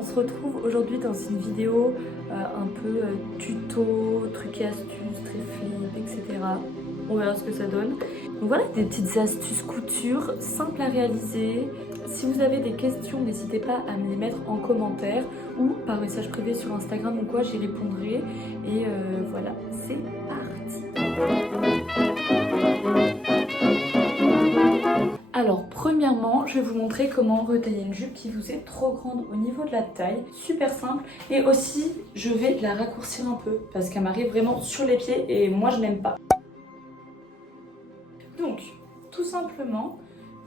On se retrouve aujourd'hui dans une vidéo un peu tuto, trucs et astuces, très flip, etc. On verra ce que ça donne. Donc voilà, des petites astuces couture simples à réaliser. Si vous avez des questions, n'hésitez pas à me les mettre en commentaire ou par message privé sur Instagram ou quoi, j'y répondrai. Et voilà, c'est parti. Alors premièrement, je vais vous montrer comment retailler une jupe qui vous est trop grande au niveau de la taille. Super simple. Et aussi, je vais la raccourcir un peu parce qu'elle m'arrive vraiment sur les pieds et moi je n'aime pas. Donc, tout simplement,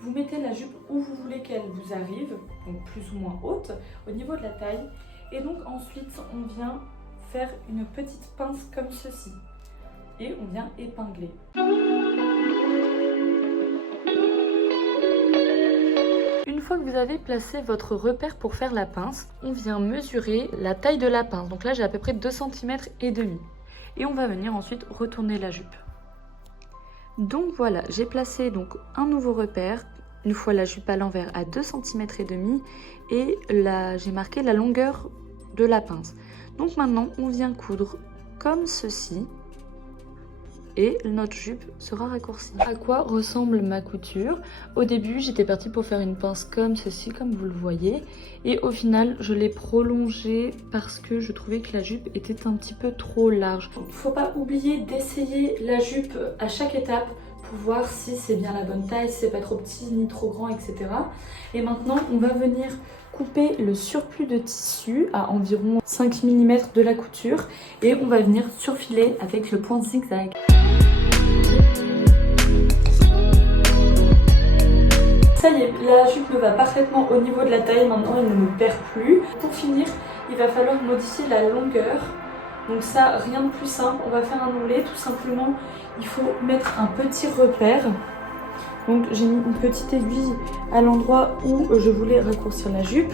vous mettez la jupe où vous voulez qu'elle vous arrive, donc plus ou moins haute, au niveau de la taille. Et donc ensuite, on vient faire une petite pince comme ceci. Et on vient épingler. Une fois que vous avez placé votre repère pour faire la pince, on vient mesurer la taille de la pince. Donc là, j'ai à peu près 2 cm et demi. Et on va venir ensuite retourner la jupe. Donc voilà, j'ai placé donc un nouveau repère, une fois la jupe à l'envers à 2 cm et demi et là j'ai marqué la longueur de la pince. Donc maintenant on vient coudre comme ceci et notre jupe sera raccourcie. À quoi ressemble ma couture? Au début j'étais partie pour faire une pince comme ceci, comme vous le voyez, et au final je l'ai prolongée parce que je trouvais que la jupe était un petit peu trop large. Il ne faut pas oublier d'essayer la jupe à chaque étape pour voir si c'est bien la bonne taille, si c'est pas trop petit ni trop grand, etc. Et maintenant on va venir couper le surplus de tissu à environ 5 mm de la couture et on va venir surfiler avec le point zigzag. Ça y est, la jupe me va parfaitement au niveau de la taille, maintenant elle ne me perd plus. Pour finir, il va falloir modifier la longueur. Donc ça, rien de plus simple, on va faire un ourlet, tout simplement, il faut mettre un petit repère. Donc j'ai mis une petite aiguille à l'endroit où je voulais raccourcir la jupe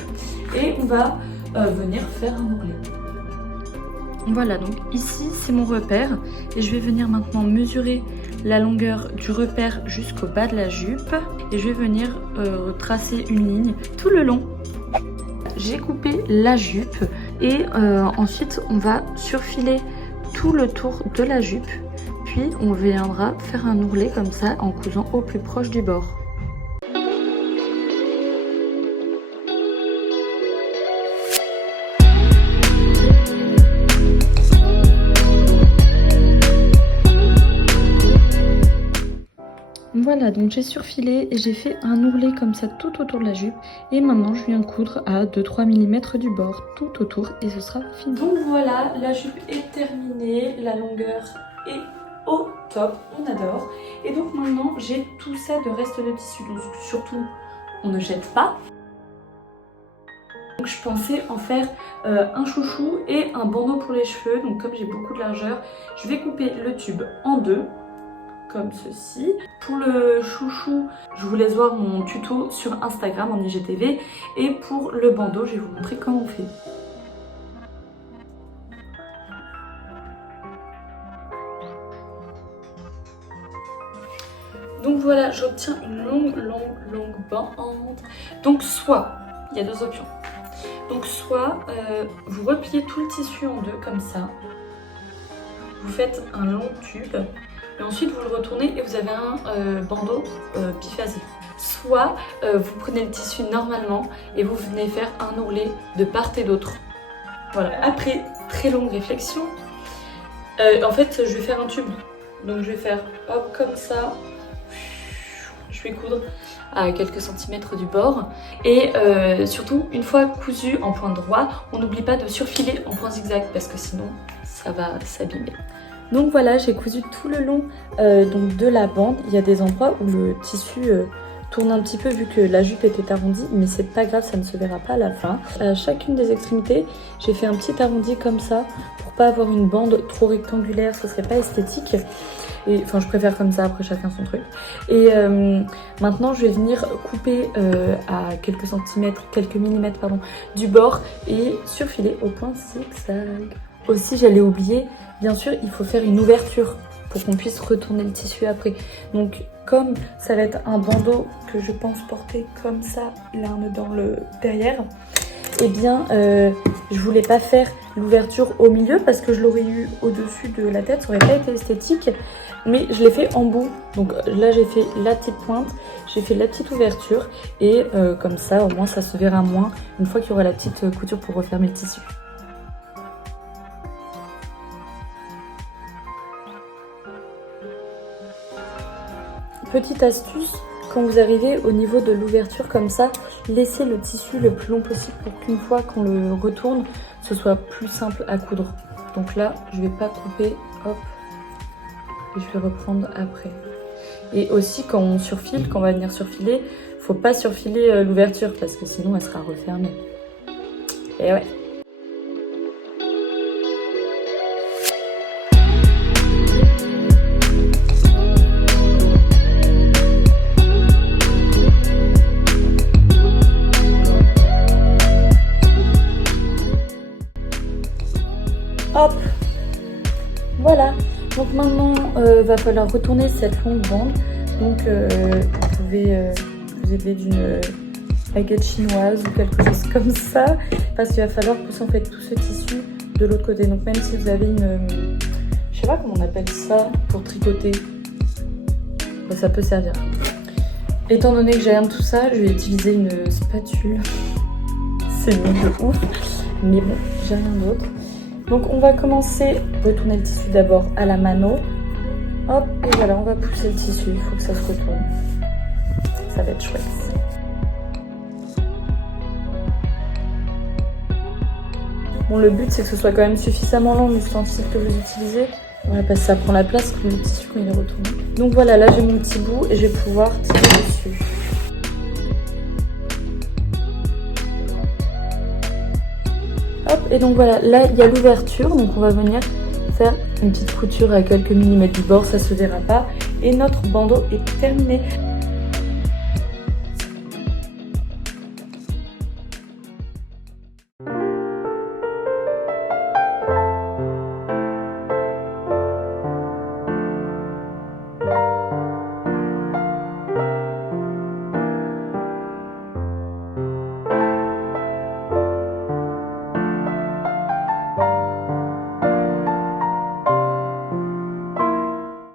et on va venir faire un ourlet. Voilà, donc ici c'est mon repère et je vais venir maintenant mesurer la longueur du repère jusqu'au bas de la jupe et je vais venir tracer une ligne tout le long. J'ai coupé la jupe et ensuite on va surfiler tout le tour de la jupe. Puis on viendra faire un ourlet comme ça en cousant au plus proche du bord. Voilà, donc j'ai surfilé et j'ai fait un ourlet comme ça tout autour de la jupe. Et maintenant je viens coudre à 2-3 mm du bord tout autour et ce sera fini. Donc voilà, la jupe est terminée, la longueur est au top, on adore. Et donc maintenant j'ai tout ça de reste de tissu, donc surtout on ne jette pas. Donc je pensais en faire un chouchou et un bandeau pour les cheveux. Donc comme j'ai beaucoup de largeur, je vais couper le tube en deux comme ceci. Pour le chouchou, je vous laisse voir mon tuto sur Instagram en IGTV. Et pour le bandeau, je vais vous montrer comment on fait. Donc voilà, j'obtiens une longue bande. Donc soit, il y a deux options. Donc soit vous repliez tout le tissu en deux comme ça. Vous faites un long tube. Et ensuite vous le retournez et vous avez un bandeau biphasé. Soit vous prenez le tissu normalement et vous venez faire un ourlet de part et d'autre. Voilà. Après très longue réflexion, en fait je vais faire un tube. Donc je vais faire hop comme ça. Je vais coudre à quelques centimètres du bord. Et surtout une fois cousu en point droit, on n'oublie pas de surfiler en point zigzag parce que sinon ça va s'abîmer. Donc voilà, j'ai cousu tout le long donc de la bande. Il y a des endroits où le tissu tourne un petit peu vu que la jupe était arrondie, mais c'est pas grave, ça ne se verra pas à la fin. À chacune des extrémités, j'ai fait un petit arrondi comme ça pour pas avoir une bande trop rectangulaire, ce serait pas esthétique. Et, enfin, je préfère comme ça, après chacun son truc. Et maintenant, je vais venir couper à quelques centimètres, quelques millimètres pardon, du bord et surfiler au point zigzag. Aussi, j'allais oublier, bien sûr, il faut faire une ouverture pour qu'on puisse retourner le tissu après. Donc, comme ça va être un bandeau que je pense porter comme ça, l'un dans le derrière, eh bien, je voulais pas faire l'ouverture au milieu parce que je l'aurais eu au-dessus de la tête, ça aurait pas été esthétique. Mais je l'ai fait en bout. Donc là, j'ai fait la petite pointe, j'ai fait la petite ouverture. Et comme ça, au moins, ça se verra moins une fois qu'il y aura la petite couture pour refermer le tissu. Petite astuce, quand vous arrivez au niveau de l'ouverture comme ça, laissez le tissu le plus long possible pour qu'une fois qu'on le retourne, ce soit plus simple à coudre. Donc là, je vais pas couper, hop, et je vais reprendre après. Et aussi quand on surfile, quand on va venir surfiler, faut pas surfiler l'ouverture parce que sinon elle sera refermée. Et ouais. Hop, voilà. Donc maintenant, va falloir retourner cette longue bande. Donc vous pouvez vous aider d'une baguette chinoise ou quelque chose comme ça, parce qu'il va falloir pousser en fait tout ce tissu de l'autre côté. Donc même si vous avez une, je sais pas comment on appelle ça pour tricoter, bah, ça peut servir. Étant donné que j'ai rien de tout ça, je vais utiliser une spatule. C'est nul de ouf, mais bon, j'ai rien d'autre. Donc on va commencer à retourner le tissu d'abord à la mano. Hop, et voilà, on va pousser le tissu, il faut que ça se retourne. Ça va être chouette. Bon, le but c'est que ce soit quand même suffisamment long l'ustensile que vous utilisez. Voilà, parce que ça prend la place que le tissu quand il est retourné. Donc voilà, là j'ai mon petit bout et je vais pouvoir tirer dessus. Hop, et donc voilà, là il y a l'ouverture, donc on va venir faire une petite couture à quelques millimètres du bord, ça se verra pas. Et notre bandeau est terminé.